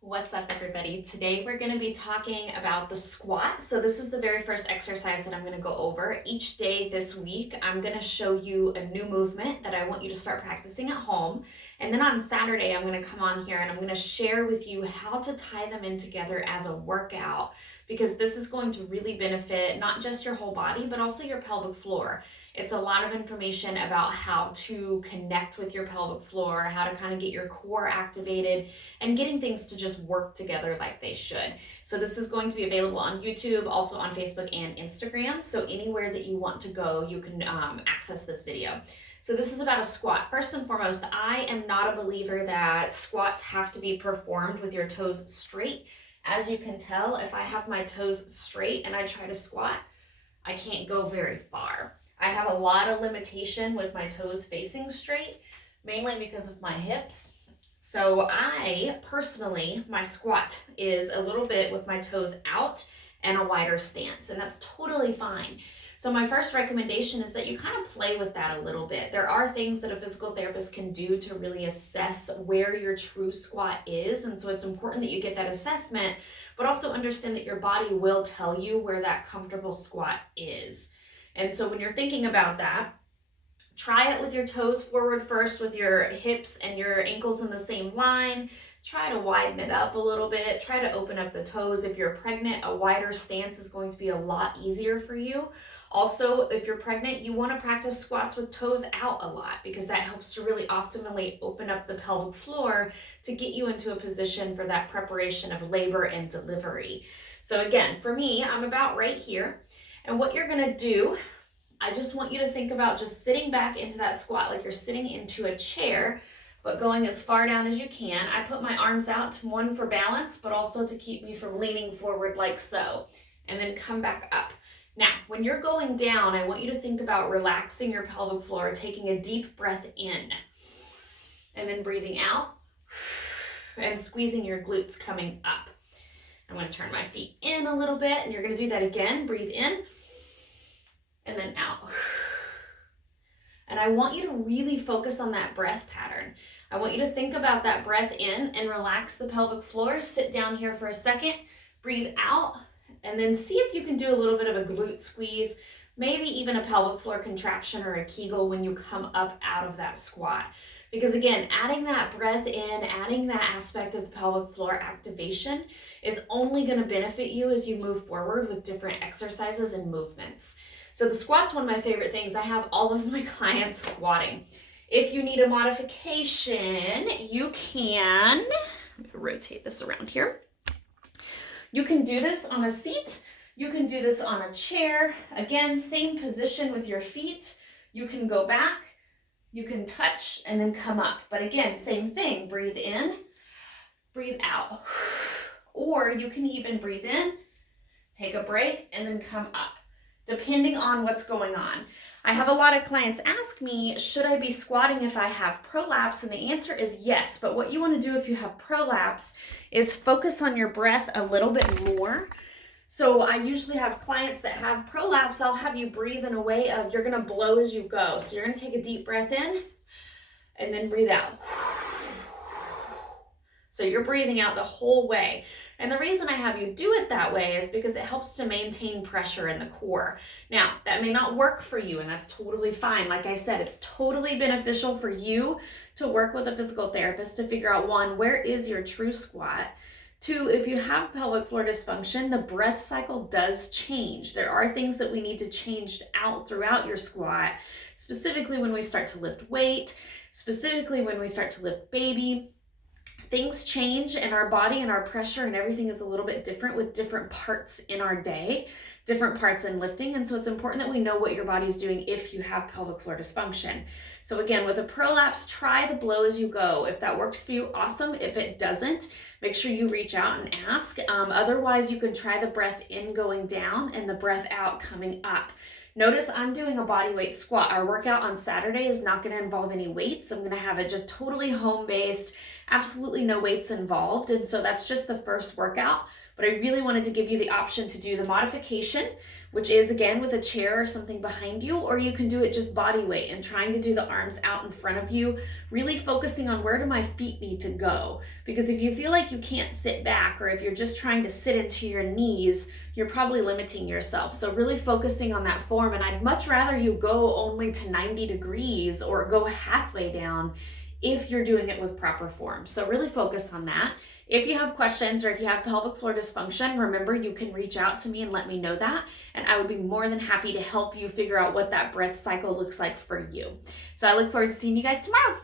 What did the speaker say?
What's up, everybody? Today we're going to be talking about the squat. So this is the very first exercise that I'm going to go over. Each day this week, I'm going to show you a new movement that I want you to start practicing at home. And then on Saturday, I'm going to come on here and I'm going to share with you how to tie them in together as a workout, because this is going to really benefit not just your whole body, but also your pelvic floor. It's a lot of information about how to connect with your pelvic floor, how to kind of get your core activated, and getting things to just work together like they should. So this is going to be available on YouTube, also on Facebook and Instagram. So anywhere that you want to go, you can access this video. So this is about a squat. First and foremost, I am not a believer that squats have to be performed with your toes straight. As you can tell, if I have my toes straight and I try to squat, I can't go very far. I have a lot of limitation with my toes facing straight, mainly because of my hips. So I personally, my squat is a little bit with my toes out and a wider stance, and that's totally fine. So my first recommendation is that you kind of play with that a little bit. There are things that a physical therapist can do to really assess where your true squat is, and so it's important that you get that assessment, but also understand that your body will tell you where that comfortable squat is. And so when you're thinking about that, try it with your toes forward first, with your hips and your ankles in the same line. Try to widen it up a little bit. Try to open up the toes. If you're pregnant, a wider stance is going to be a lot easier for you. Also, if you're pregnant, you want to practice squats with toes out a lot, because that helps to really optimally open up the pelvic floor to get you into a position for that preparation of labor and delivery. So again, for me, I'm about right here. And what you're going to do, I just want you to think about just sitting back into that squat like you're sitting into a chair, but going as far down as you can. I put my arms out, one for balance, but also to keep me from leaning forward like so, and then come back up. Now, when you're going down, I want you to think about relaxing your pelvic floor, taking a deep breath in, and then breathing out, and squeezing your glutes coming up. I'm going to turn my feet in a little bit, and you're going to do that again. Breathe in, and then out. And I want you to really focus on that breath pattern. I want you to think about that breath in and relax the pelvic floor. Sit down here for a second, breathe out, and then see if you can do a little bit of a glute squeeze, maybe even a pelvic floor contraction or a Kegel when you come up out of that squat. Because again, adding that breath in, adding that aspect of the pelvic floor activation is only going to benefit you as you move forward with different exercises and movements. So the squat's one of my favorite things. I have all of my clients squatting. If you need a modification, you can, I'm going to rotate this around here. You can do this on a seat. You can do this on a chair. Again, same position with your feet. You can go back, you can touch, and then come up. But again, same thing. Breathe in, breathe out. Or you can even breathe in, take a break, and then come up, depending on what's going on. I have a lot of clients ask me, should I be squatting if I have prolapse? And the answer is yes, but what you want to do if you have prolapse is focus on your breath a little bit more. So I usually have clients that have prolapse, I'll have you breathe in a way of you're going to blow as you go. So you're going to take a deep breath in and then breathe out. So you're breathing out the whole way. And the reason I have you do it that way is because it helps to maintain pressure in the core. Now, that may not work for you, and that's totally fine. Like I said, it's totally beneficial for you to work with a physical therapist to figure out, one, where is your true squat? Two, if you have pelvic floor dysfunction, the breath cycle does change. There are things that we need to change out throughout your squat, specifically when we start to lift weight, specifically when we start to lift baby. Things change in our body, and our pressure and everything is a little bit different with different parts in our day, different parts in lifting. And so it's important that we know what your body's doing if you have pelvic floor dysfunction. So again, with a prolapse, try the blow as you go. If that works for you, awesome. If it doesn't, make sure you reach out and ask. Otherwise, you can try the breath in going down and the breath out coming up. Notice I'm doing a body weight squat. Our workout on Saturday is not going to involve any weights. I'm going to have it just totally home-based, absolutely no weights involved. And so that's just the first workout. But I really wanted to give you the option to do the modification, which is again with a chair or something behind you, or you can do it just body weight and trying to do the arms out in front of you, really focusing on where do my feet need to go. Because if you feel like you can't sit back, or if you're just trying to sit into your knees, you're probably limiting yourself. So really focusing on that form, and I'd much rather you go only to 90 degrees or go halfway down if you're doing it with proper form. So really focus on that. If you have questions or if you have pelvic floor dysfunction, remember you can reach out to me and let me know that, and I would be more than happy to help you figure out what that breath cycle looks like for you. So I look forward to seeing you guys tomorrow.